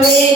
Amém.